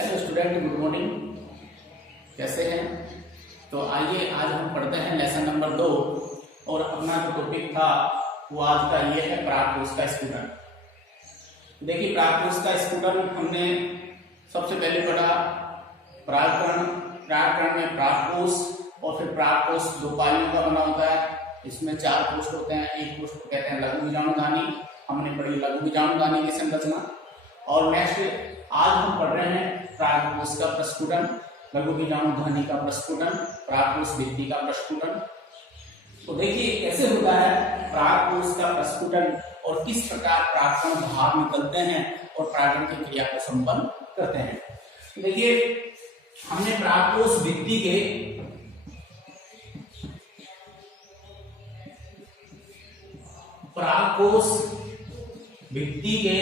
Hello student, good morning. कैसे हैं? तो आइए आज हम पढ़ते हैं लेसन नंबर 2 और अपना जो टॉपिक था वो आज का ये है प्राक-कोश का स्कूटर। देखिए, प्राक-कोश का स्कूटर हमने सबसे पहले पढ़ा प्राकरण। प्राकरण में प्राक-कोश और फिर प्राक-कोश दो पालियों का बना होता है। इसमें 4 कोष्ठ होते हैं। एक कोष्ठ को कहते हैं लघु बीजाणुधानी। हमने पढ़ी लघु बीजाणुधानी की संरचना। और नेक्स्ट आज हम पढ़ रहे हैं प्राक-कोश का प्रस्फुटन, लघु बीजाणुधानी का प्रस्फुटन, प्राक-कोश भित्ति का प्रस्फुटन। तो देखिए कैसे होता है प्राक-कोश का प्रस्फुटन और किस प्रकार प्राकरण बाहर निकलते हैं और प्राकरण की क्रिया को संपन्न करते हैं। देखिए, हमने प्राक-कोश भित्ति के प्राक-कोश भित्ति के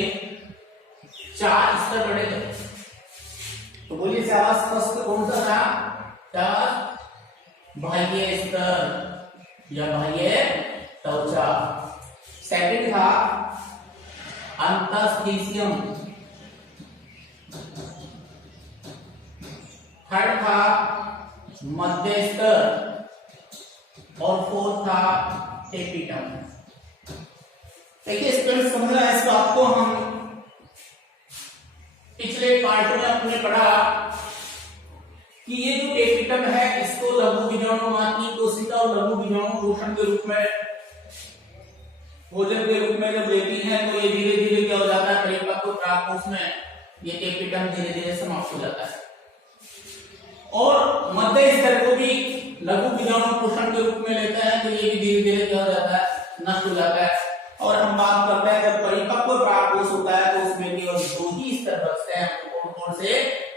4 स्तर पढ़े थे। तो बोलिए शाबाश, फर्स्ट कौन सा था? बाह्य स्तर या बाह्य त्वचा। सेकंड था अंतस्थिसियम। थर्ड था मध्य स्तर और फोर्थ था एपिटम। देखिए स्टूडेंट, समझना है इस बात को। हम पिछले पार्ट में अपने पढ़ा कि ये जो एपिटम है इसको लघु बीजाणुमात्री कोशिका और लघु बीजाणु पोषण के रूप में, भोजन के रूप में जब लेती है तो ये धीरे धीरे क्या हो जाता है, परिपक्व प्राक-कोश में ये एपिटम धीरे धीरे समाप्त हो जाता है। और मध्य स्तर को भी लघु बीजाणु पोषण के रूप में लेता है तो ये भी धीरे धीरे क्या हो जाता है, नष्ट हो जाता है। और हम बात करते हैं जब परिपक्व प्राक-कोश होता है तो उसमें केवल 2 ही स्तर बचते हैं। कौन कौन से?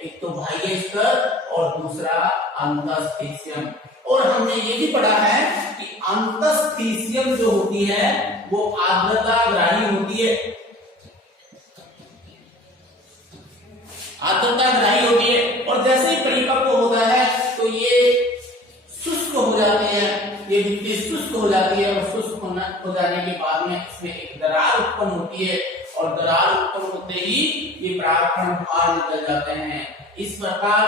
एक तो बाह्य स्तर और दूसरा अंतस्थिसियम। और हमने ये भी पढ़ा है कि अंतस्थिसियम जो होती है वो आर्द्रता ग्राही होती है। आर्द्रता ग्राही होती है और जैसे ही परिपक्व होता है तो ये शुष्क हो जाते हैं। ये भित्ति शुष्क हो जाती है और शुष्क हो जाने के बाद में इसमें एक दरार उत्पन्न होती है और दरार उत्पन्न होते ही ये प्राकरण बाहर निकल जाते हैं। इस प्रकार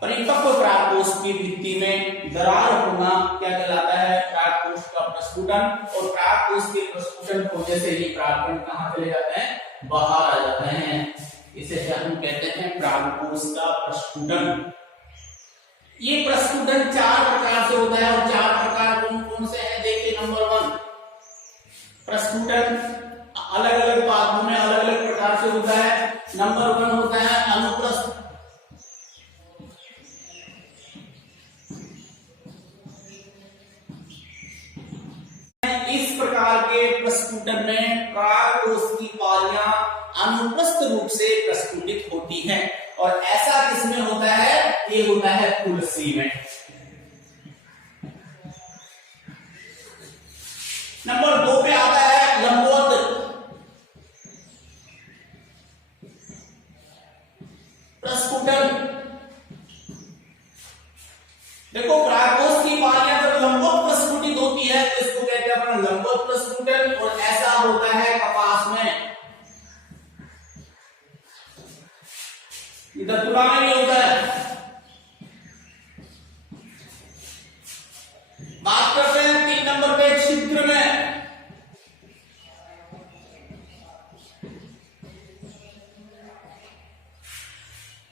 परिपक्व प्राक-कोश की भित्ति में दरार होना क्या कहलाता है? प्राक-कोश का प्रस्फुटन। और प्राक-कोश के प्रस्फुटन होने से ही प्राकरण कहाँ चले जाते हैं? बाहर आ जाते हैं। इसे हम कहते हैं प्राक-कोश का प्रस्फुटन। ये प्रस्फुटन 4 प्रकार से होता है और 4 प्रकार कौन कौन से हैं? देखिए, नंबर 1 प्रस्फुटन अलग अलग पादपों में अलग अलग प्रकार से होता है। नंबर 1 होता है अनुप्रस्थ। इस प्रकार के प्रस्फुटन में प्राक-कोश की पालियां अनुप्रस्थ रूप से प्रस्फुटित होती हैं। और ऐसा किसमें होता है? ये होता है तुलसी में। नंबर 2 पे आता है लंबवत प्रस्फुटन। देखो, प्राक-कोश की पालियां जब लंबवत प्रस्फुटित होती है तो इसको कहते हैं अपन लंबवत प्रस्फुटन। और ऐसा होता है कपास में। इधर तुला में भी होता है। बात करते हैं 3 नंबर पे छिद्र में।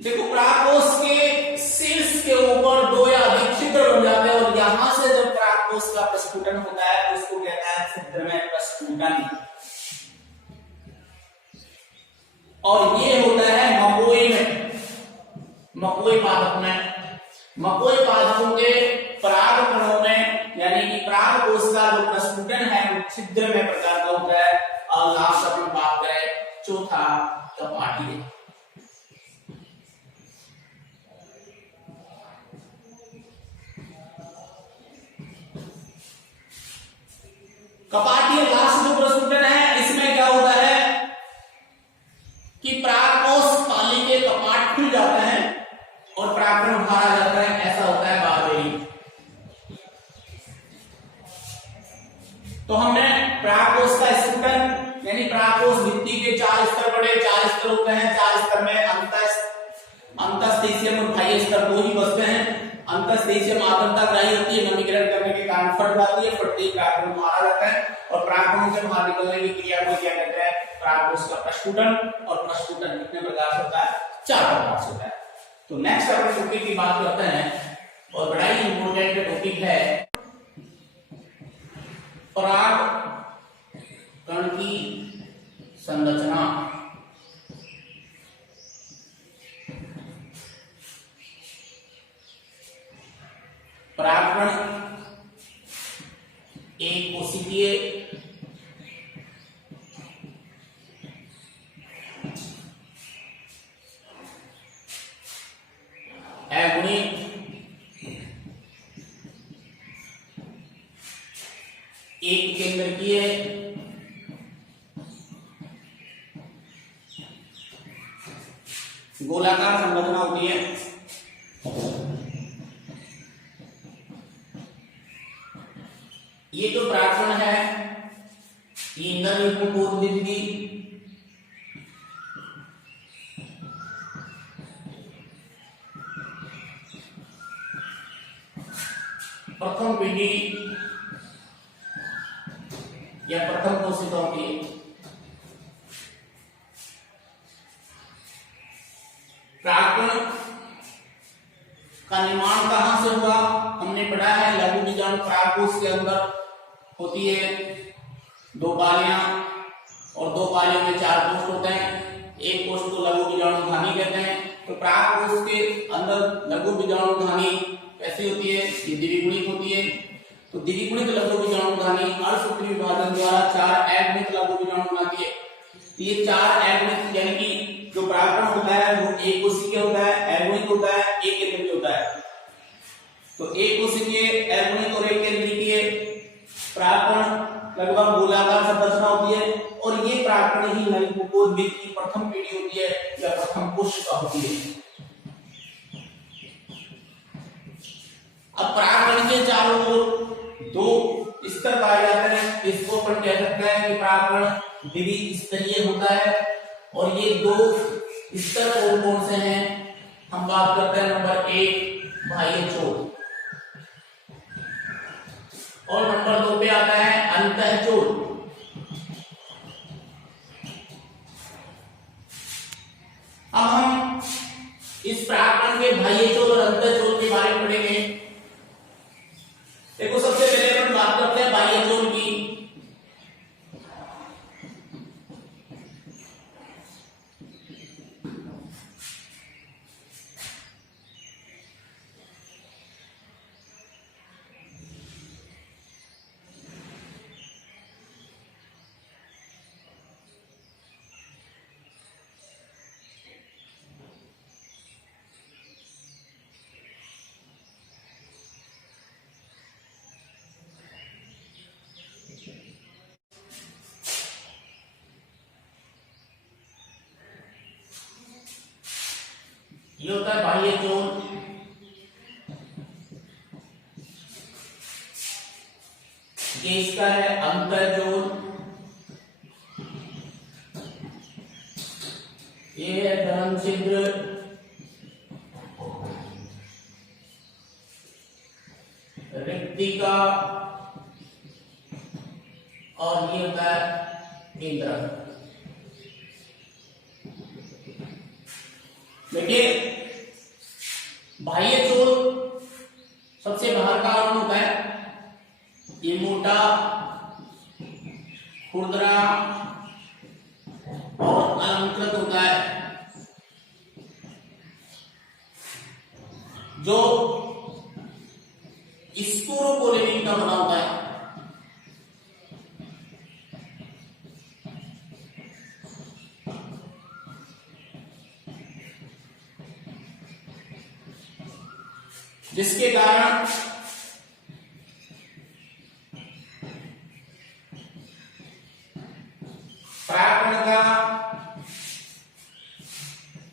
देखो, प्राक-कोश के शीर्ष के ऊपर 2 या अधिक छिद्र बन जाते हैं और यहां से जब प्राक-कोश का प्रस्फुटन होता है तो उसको कहता है छिद्र में प्रस्फुटन। और ये होता है मकोई में, मकोई पादप में। मकोई पादपों के पराग कणों में, यानी कि प्राक-कोश का जो प्रस्फुटन है वो छिद्र में प्रकार का होता है। और लास्ट अपन बात करें चौथा कपाटीय। कपाटीय लास्ट जो प्रस्फुटन है इसमें क्या होता है कि प्राक-कोश पाली के कपाट खुल जाते हैं और प्राकरण बाहर आ जाता है। ऐसा होता है बारहवें। तो हमने प्राक-कोश का स्फुटन यानी प्राक-कोश भित्ति के 4 स्तर पढ़े। 4 स्तर होते हैं। 4 स्तर में अंतःस्थितियम और बाह्य स्तर दो ही बचते हैं। अंतःस्थितियम आर्द्रता ग्राही होती है, नमीकरण करने के कारण फट जाती है, फटते ही परागकण मारा जाता है और परागकणों से बाहर निकलने की क्रिया को क्या कहते हैं? परागकोश का प्रस्फुटन। और प्रस्फुटन कितने प्रकार से होता है? 4 प्रकार से होता है। तो नेक्स्ट अपन टॉपिक की बात करते हैं और बड़ा ही इंपॉर्टेंट टॉपिक है परागकण की संरचना। परागकण एक कोशिकीय अगुणी एक केंद्रकीय गोलाकार संरचना होती है। ये जो परागकण है ये इंद्रलिप्तकोद्भिदी प्रथम पीढ़ी या प्रथम कोशिकाओं की परागकण का निर्माण कहां से हुआ? हमने पढ़ा है लघु बीजाणु परागकोश के अंदर होती है 2 पालियां और 2 पालियों में 4 कोष्ठ होते हैं। एक कोष्ठ को लघु बीजाणुधानी कहते हैं। तो परागकोश के अंदर लघु बीजाणुधानी कैसी होती है? ये द्विगुणित होती है। तो द्विगुणित लघु बीजाणुधानी अर्धसूत्री विभाजन द्वारा 4 अगुणित लघु बीजाणु बनाती है। तो ये 4 अगुणित यानी कि जो परागकण होता है वो एक कोशिकीय होता है, अगुणित होता है, एक केंद्रीय होता है। तो एक कोशिकीय, अगुणित और एक केंद्रीय परागकण लगभग गोलाकार संरचना होती है और ये परागकण ही नलिकाकोद्भिद की प्रथम पीढ़ी होती है या प्रथम कोशिका होती है। अब परागकण के चारों ओर 2 स्तर पाए जाते हैं। इसको अपन कह सकते हैं कि परागकण द्विस्तरीय होता है। और ये 2 स्तर कौन कौन से हैं? हम बात करते हैं नंबर 1 बाह्य चोल और नंबर 2 पे आता है अंतःचोल। अब हम इस परागकण के बाह्य चोल और अंतःचोल के बारे में पढ़ेंगे। देखो सबसे पहले अपन बात करते हैं बाह्य चोल की। ये होता है बाह्य चोल। ये इसका है अंतःचोल। ये है धन छिद्र। रिक्तिका और ये होता है इंद्र। देखिए बाह्य चोल सबसे बाहर का आवरण होता है। ये मोटा, खुरदरा और अलंकृत होता है, जो स्पोरोपोलिन का बना होता है। जिसके कारण परागकण का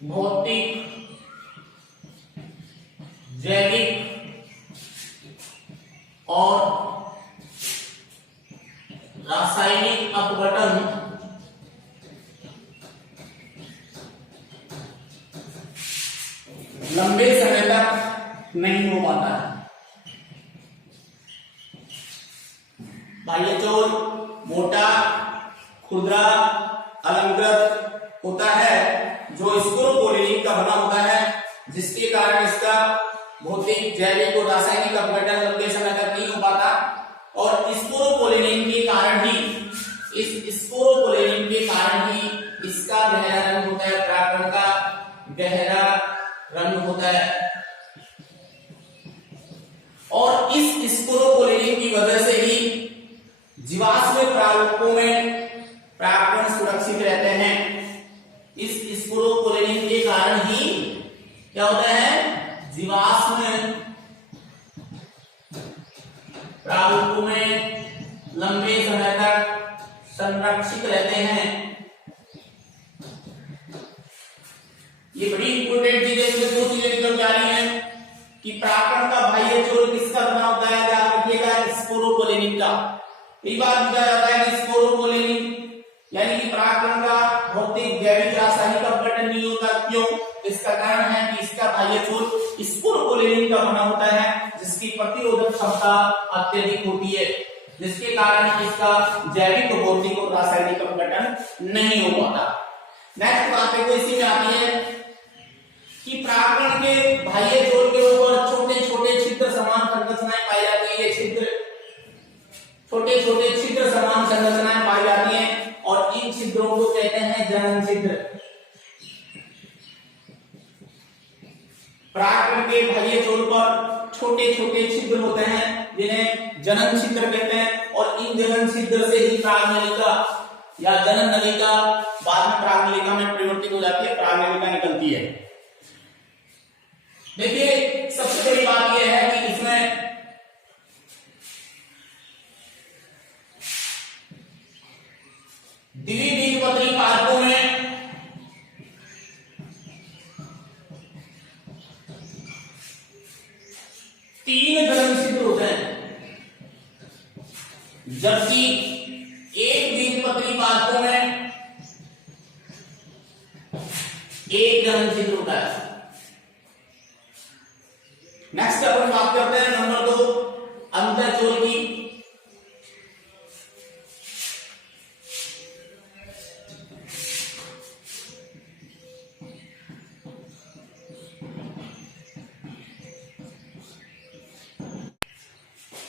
भौतिक, जैविक और रासायनिक अपघटन लंबे समय तक नहीं हो पाता है। बाह्य चोल मोटा, खुरदरा, अलंकृत होता है, जो स्पोरोपोलिन का बना होता है, जिसके कारण इसका भौतिक, जैविक और रासायनिक अपघटन लंबे समय तक नहीं हो पाता। और स्पोरोपोलिन के कारण ही, इस स्पोरोपोलिन के कारण ही इसका गहरा रंग होता है, परागकण का गहरा रंग होता है। और इस स्पोरोपोलिन की वजह से ही जीवाश्म प्रारूपों में परागकण सुरक्षित रहते हैं। इस स्पोरोपोलिन के कारण ही क्या होता है, जीवाश्म प्रारूपों में लंबे समय तक संरक्षित रहते हैं। ये बड़ी इंपोर्टेंट चीज है। इसमें दो चीजें निकल के आ रही हैं कि परागकण का बाह्य चोल किसका बना होता है, ध्यान रखिएगा, स्पोरोपोलिन का। कई बार पूछा जाता है कि स्पोरोपोलिन यानी कि परागकण का भौतिक, जैविक, रासायनिक अपघटन नहीं होता, क्यों? इसका कारण है कि इसका बाह्य चोल स्पोरोपोलिन का बना होता है, जिसकी प्रतिरोधक क्षमता अत्यधिक होती है, जिसके कारण इसका जैविक, भौतिक और रासायनिक अपघटन नहीं हो पाता। नेक्स्ट बात देखो, इसी में आती है कि परागकण के बाह्य चोल के ऊपर छोटे छोटे छिद्र समान संरचनाएं पाई जाती है। छोटे छोटे छिद्र समान संरचनाएं पाई जाती हैं, और इन छिद्रों को कहते हैं जनन छिद्र। परागकण के बाह्य चोल पर छोटे छोटे छिद्र होते हैं, जिन्हें जनन छिद्र कहते हैं। और इन जनन छिद्र से ही परागनलिका या जनन नलिका बाद में परागनलिका में परिवर्तित हो जाती है, परागनलिका निकलती है। देखिए, सबसे बड़ी बात यह है कि इसमें द्विबीजपत्री पादपों में तीन जनन छिद्र होते हैं, जबकि एक बीजपत्री पादपों में एक जनन छिद्र होता है। नेक्स्ट अपन बात करते हैं नंबर 2, अंतःचोल की।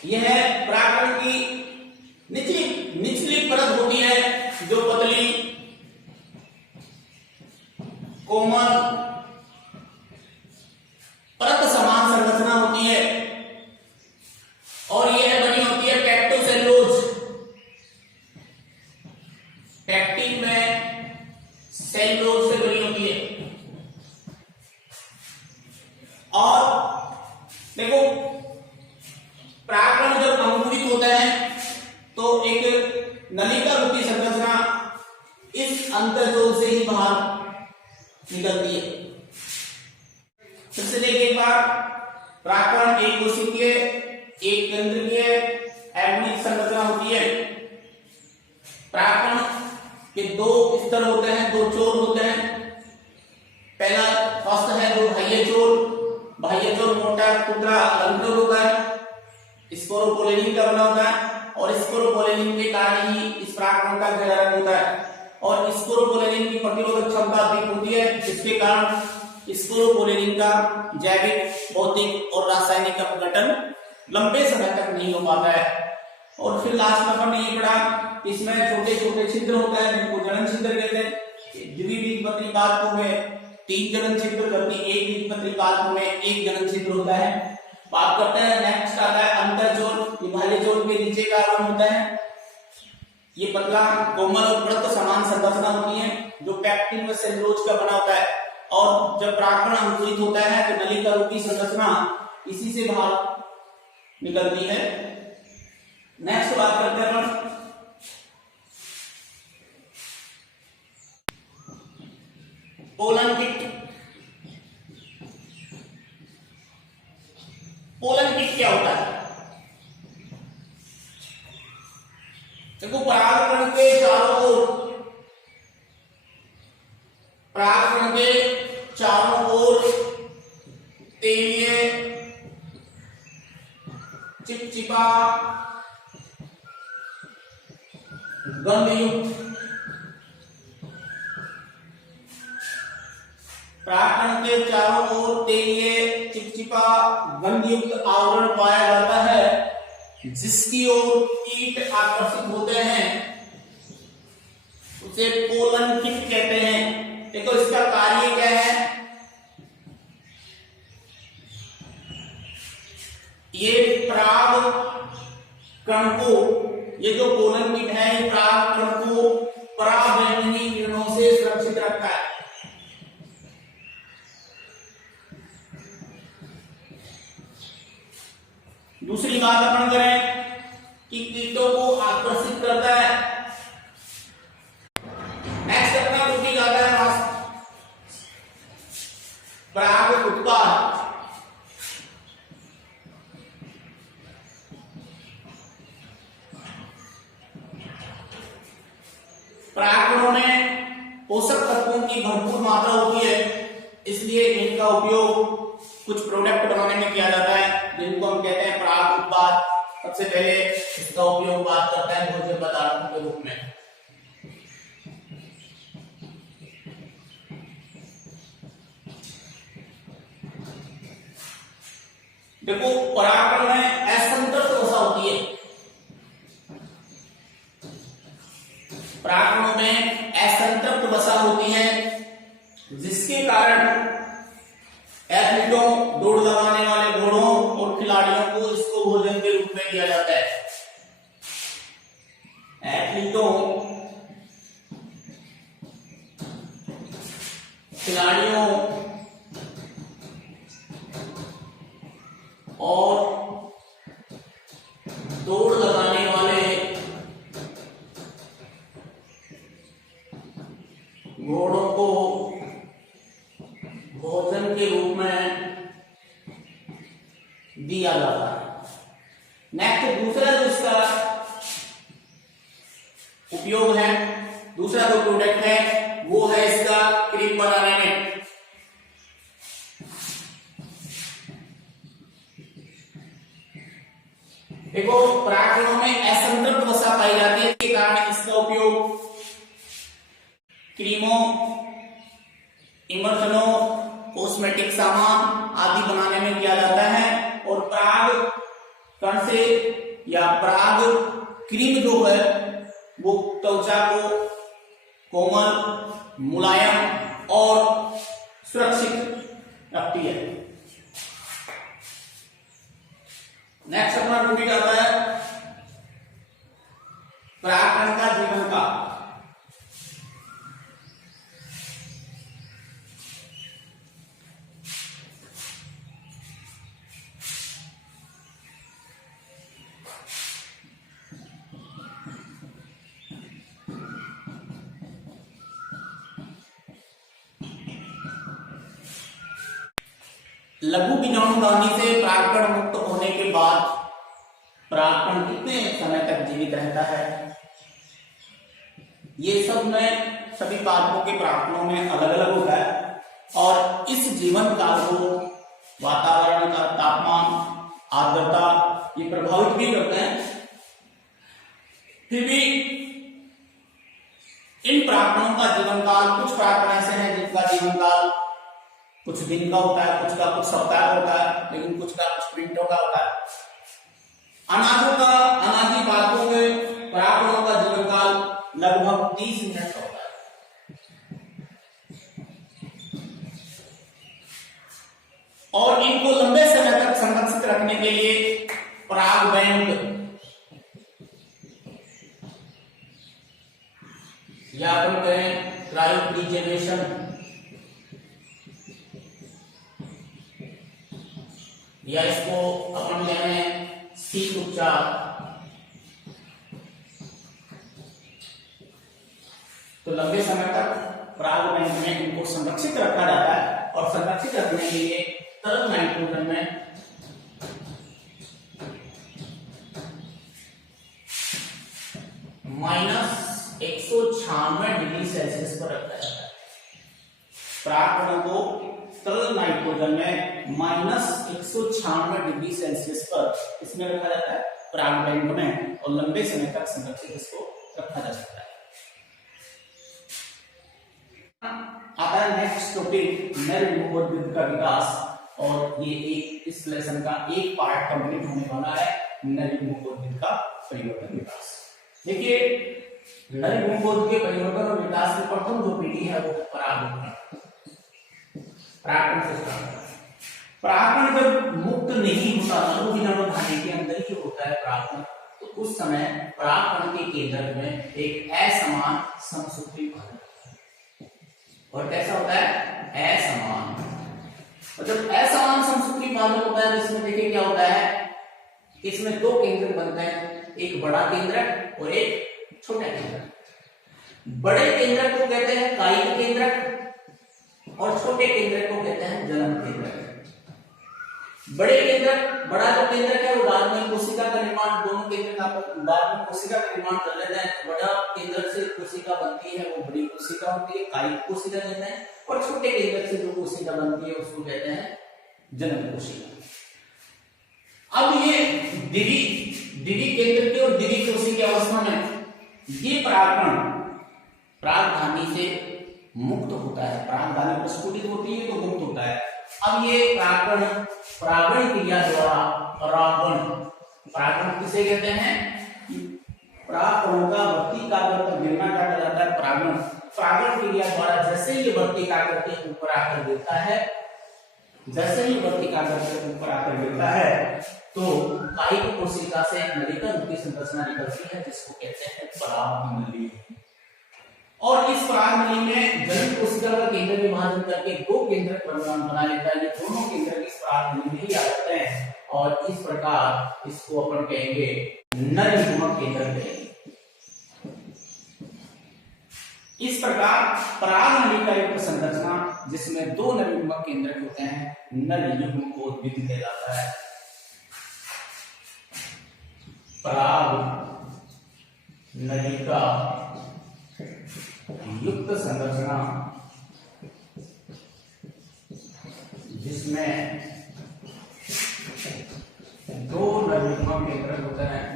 यह परागकण की निचली परत होती है, जो पतली, कोमल, परत समान संरचना होती है, और यह बनी होती है पैक्टोसेलुलोज। पैक्टिन में सेलुलोज से बनी होती है। और देखो, परागकण जब अंकुरित होता है तो एक नलिका रूपी संरचना इस अंतःचोल से ही बाहर निकलती है। फिर से देखिए एक बार, परागकण एक कोशिकीय, एक केंद्रीय एगोनिक संरचना होती है। परागकण के दो स्तर होते हैं, दो चोल होते हैं। पहला फर्स्ट है जो बाह्य चोल। बाह्य चोल मोटा, खुरदरा, अलंकृत होता है, स्पोरोपोलिन का बना होता है, और स्पोरोपोलिन के कारण ही इस परागकण का गहरा रंग होता है। और स्पोरोपोलिन की प्रतिरोधक क्षमता अधिक होती है, जिसके कारण स्पोरोपोलिन का जैविक, भौतिक और रासायनिक अपघटन लंबे समय तक नहीं हो पाता है। और फिर लास्ट में अपन ने ये पढ़ा, इसमें छोटे छोटे छिद्र होते हैं, जिनको जनन छिद्र कहते हैं। द्विबीजपत्री पादपों में 3 जनन छिद्र, जबकि एक बीजपत्री पादपों में 1 जनन छिद्र होता है। बात करते हैं, नेक्स्ट आता है अंतःचोल। बाह्य चोल के नीचे का आवरण होता है, ये पतला, कोमल और परत समान संरचना होती है, जो पैक्टिन व सेलुलोज का बना होता है। और जब परागकण अंकुरित होता है तो नलिका रूपी संरचना इसी से बाहर निकलती है। नेक्स्ट बात करते हैं अपन पोलन किट। पोलन किट क्या होता है? देखो, परागकण के चारों ओर, परागकण के चारों ओर चिपचिपा गंधयुक्त परागकण के चारों ओर तेलीय चिपचिपा गंधयुक्त आवरण पाया जाता है, जिसकी ओर कीट आकर्षित होते हैं, उसे पोलन कीट कहते हैं। देखो इसका कार्य क्या है, ये पराग कण को, ये जो पोलन कीट है, ये पराग कण को पराबैंगनी किरणों से सुरक्षित रखता है। दूसरी बात अपन करें कि कीटों को आकर्षित करता है। नेक्स्ट अपना टॉपिक आता है पराग उत्पाद। परागकणों में पोषक तत्वों की भरपूर मात्रा होती है, इसलिए इनका उपयोग कुछ प्रोडक्ट बनाने में किया जाता है, जिनको हम कहते हैं पराग उत्पाद। सबसे पहले इसका उपयोग बात करता है भोज्य पदार्थों के रूप में। देखो परागकण में असंतृप्त वसा होती है, परागकणों में असंतृप्त वसा होती है, जिसके कारण एथलीटों, दौड़ लगाने वाले घोड़ों और खिलाड़ियों को इसको भोजन के रूप में दिया जाता है। एथलीटों, खिलाड़ियों और दौड़ लगाने वाले घोड़ों को भोजन के रूप में दिया जाता है। नेक्स्ट दूसरा जो इसका उपयोग है, दूसरा जो प्रोडक्ट है वो है इसका क्रीम बनाने में। देखो परागकणों में असंतृप्त वसा पाई जाती है, इसके कारण इसका उपयोग क्रीमों, इमल्शनों, कॉस्मेटिक सामान आदि बनाने में किया जाता है। और पराग कण से या पराग क्रीम जो है वो त्वचा को कोमल, मुलायम और सुरक्षित रखती है। नेक्स्ट अपना टॉपिक आता है परागकण का जीवन काल। लघु बीजाणुदानी से परागकण मुक्त होने के बाद परागकण कितने समय तक जीवित रहता है, ये सब में सभी पादपों के परागकणों में अलग अलग होता है। और इस जीवन काल को वातावरण का तापमान, आर्द्रता ये प्रभावित भी करते हैं। फिर भी इन परागकणों का जीवन काल, कुछ परागकण ऐसे हैं जिनका जीवन काल कुछ दिन का होता है, कुछ का कुछ सप्ताह का होता है, लेकिन कुछ का कुछ मिनटों का होता है। अनाजों का, अनाजी पादपों के परागकणों का जीवन काल लगभग 30 मिनट का होता है। और इनको लंबे समय तक संरक्षित रखने के लिए पराग बैंक या अपन कहें क्रायोप्रिजर्वेशन या इसको अपन कहें शीत उपचार, तो लंबे समय तक पराग बैंक में इनको संरक्षित रखा जाता है। और संरक्षित रखने के लिए तरल नाइट्रोजन में -196 डिग्री सेल्सियस पर रखा जाता है। परागकणों को तरल नाइट्रोजन में -196 डिग्री सेल्सियस पर इसमें रखा जाता है पराग बैंक में, और लंबे समय तक संरक्षित इसको रखा जा सकता है। आता है नेक्स्ट टॉपिक, नर उद्भिद का विकास, और ये एक इस लेसन का एक पार्ट कंप्लीट होने वाला है, नर उद्भिद का परिवर्तन विकास। देखिए नर उद्भिद के परिवर्तन और विकास की प्रथम जो पीढ़ी है वो परागण से स्टार्ट। परागण जब मुक्त नहीं होता, नरोविनाणुधानी के अंदर ही होता है परागण, तो उस समय परागण के केंद्र में एक असमान समसूत्री भाजक, और कैसा होता है असमान, और जब असमान समसूत्री भाजक होता है जिसमें देखिए क्या होता है, इसमें दो केंद्र बनते हैं, एक बड़ा केंद्र और एक छोटा केंद्र। बड़े केंद्र को कहते हैं कायिक केंद्र और छोटे केंद्र को कहते हैं जलन केंद्र। बड़े केंद्र, बड़ा जो केंद्र है वो बाद में कोशिका का निर्माण, दोनों केंद्र का बाद में कोशिका का निर्माण कर लेते हैं। बड़ा केंद्र से कोशिका बनती है वो बड़ी कोशिका होती है, कायिक कोशिका कहते हैं, और छोटे केंद्र से जो कोशिका बनती है उसको कहते हैं जनन कोशिका। अब ये द्विवीय केंद्र की और द्विवीय कोशिका की अवस्था में ये परागण परागधानी से मुक्त होता है, परागधानी प्रस्फुटित होती है तो मुक्त होता है। अब ये परागण क्रिया द्वारा परागण किसे कहते हैं, परागकणों का वर्तिकाग्र पर गिरना क्या कहलाता है, परागण क्रिया द्वारा जैसे ही वर्तिकाग्र के ऊपर आकर गिरता है, जैसे ही वर्तिकाग्र के ऊपर आकर गिरता है तो कायिक कोशिका से नलिका रूप की संरचना निकलती है जिसको कहते हैं परागनली। और इस परागनली में जनन कोशिका का केंद्र विभाजन करके दो केंद्र बना लेता है, ये दोनों केंद्र इस परागनली में ही आ जाते हैं, और इस प्रकार इसको अपन कहेंगे नर युग्मक केंद्र कहेंगे। इस प्रकार परागनली का एक संरचना जिसमें दो नर युग्मक केंद्र होते हैं, नर युग्म उद्भिद कहलाता है। पराग नलिका युक्त संरचना जिसमें दो नर युग्मक केंद्र होते हैं,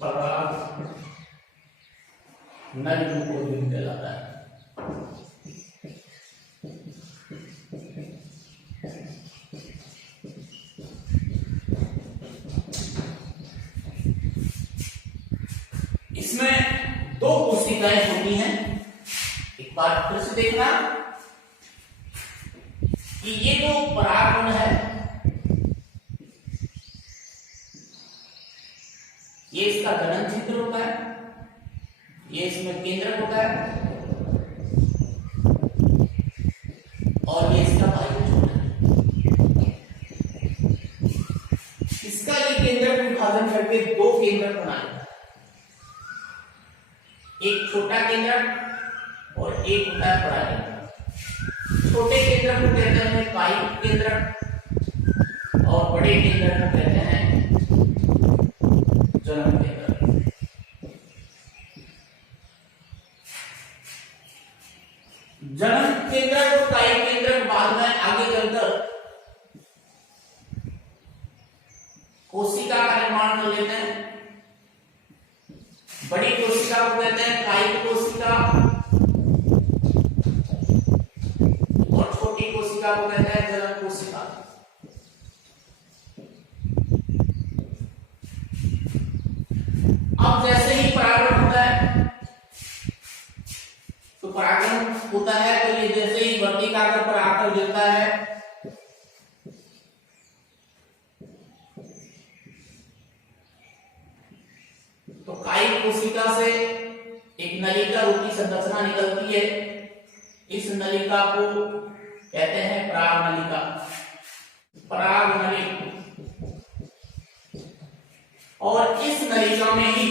पराग नर युग्म उद्भिद कहलाता है। इसमें दो कोशिकाएं होती हैं, एक बार फिर से देखना कि ये जो परागण है ये इसका जनन क्षेत्र होता है, ये इसमें केंद्रक होता है, और ये इसका वायु होता है। इसका ये केंद्रक विभाजन करके दो केंद्रक बनाए, एक छोटा केंद्रक और एक होता है बड़ा केंद्रक। छोटे केंद्रक को कहते हैं कायिक केंद्रक और बड़े केंद्रक को कहते हैं जनन केंद्रक। जनन केंद्रक और कायिक केंद्रक बाद में आगे चलकर कोशिका का निर्माण कर लेते हैं। बड़ी कोशिका को कहते हैं कायिक कोशिका और छोटी कोशिका को कहते हैं जनन कोशिका। अब जैसे ही परागण होता है तो परागण होता है तो ये जैसे ही वर्तिकाग्र पर आकर गिरता है तो कायिक कोशिका से एक नलिका रूपी संरचना निकलती है। इस नलिका को कहते हैं पराग नलिका, पराग नलिका। और इस नलिका में ही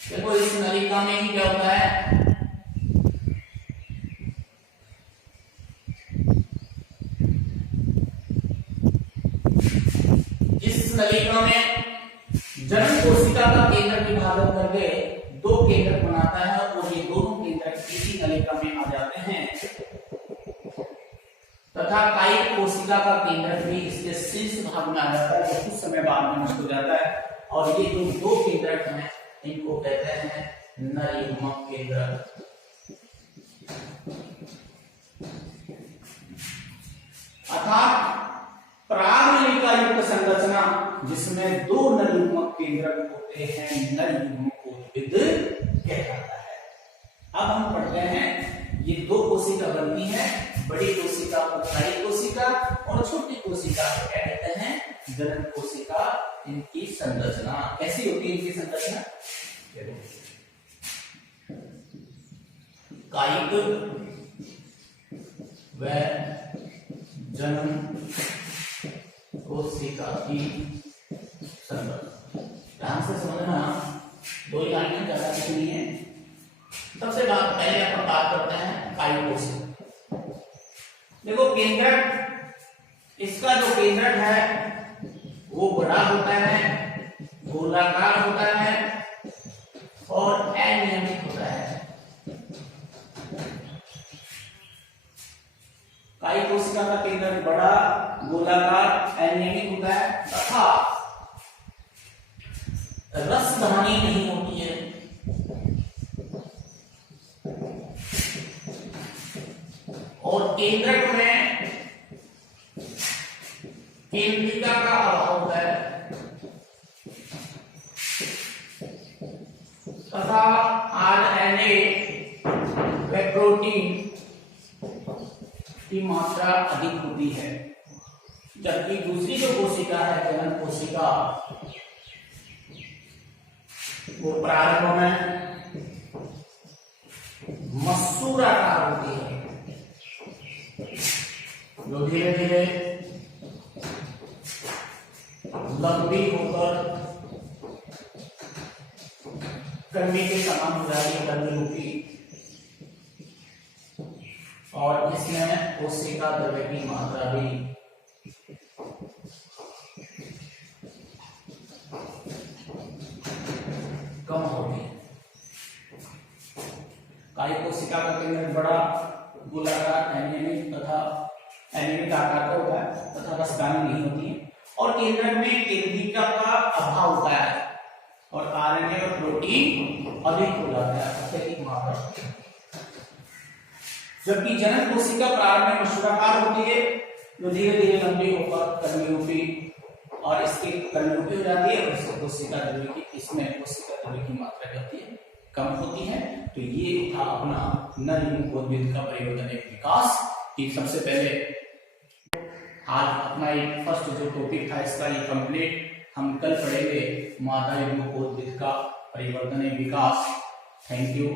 देखो, इस नलिका में ही क्या होता है, इस नलिका में जनन कोशिका का केंद्रक विभाजन करके दो केंद्रक बनाता है और ये दोनों केंद्रक इसी नलिका में आ जाते हैं तथा कायिक कोशिका का केंद्रक भी इसके शीर्ष भाग में आ जाता है जो कुछ समय बाद में नष्ट हो जाता है। और ये जो दो केंद्रक हैं इनको कहते हैं नर युग्मक केंद्रक। अर्थात परागनलिका युक्त संरचना जिसमें दो नर युग्मक केंद्रक होते हैं नर युग्मकोद्भिद कहलाता है। अब हम पढ़ते हैं ये दो कोशिका बनती है, बड़ी कोशिका को कायिक कोशिका और छोटी कोशिका को क्या कहते हैं जनन कोशिका। इनकी संरचना कैसी होती है? इनकी संरचना कायिक व जनन कोशिका की संरचना ध्यान से समझना, दो लाइनें ज्यादा लिखनी है। सबसे पहले अपन बात करते हैं कायिक कोशिका। देखो केंद्रक, इसका जो केंद्रक है वो बड़ा होता है, गोलाकार होता है और अनियमित होता है। कायिक कोशिका का केंद्रक बड़ा, गोलाकार, अनियमित होता है तथा रसधानी नहीं होती है। और केंद्रक में केंद्रिका का अभाव होता है तथा आरएनए व प्रोटीन की मात्रा अधिक होती है। जबकि दूसरी जो कोशिका है जनन कोशिका वो प्रारंभ में मसूराकार होती है जो धीरे धीरे लंबी होकर कर्मी के समान हो जाती है, कर्मी होती। और इसमें कोशिका द्रव्य की मात्रा भी कम होती है। कायिक कोशिका का केंद्र बड़ा, गोलाकार, अनियमित तथा अनियमित आकार का होता है तथा रसधानी नहीं होती है। और केंद्रक में केंद्रिका का अभाव होता है और आरएनए और प्रोटीन अधिक हो जाता है, अत्यधिक मात्रा। जबकि जनन कोशिका प्रारंभ में मसूराकार होती है जो धीरे धीरे लंबी होकर कर्मरूपी और इसकी कर्मरूपी हो जाती है और इसमें कोशिका द्रव्य की मात्रा होती है कम होती है। तो ये था अपना नर युग्मकोद्भिद का परिवर्तन एक विकास की। सबसे पहले आज अपना एक फर्स्ट जो टॉपिक था इसका ये कंप्लीट। हम कल पढ़ेंगे मादा युग्मकोद्भिद का परिवर्तन एक विकास। Thank you.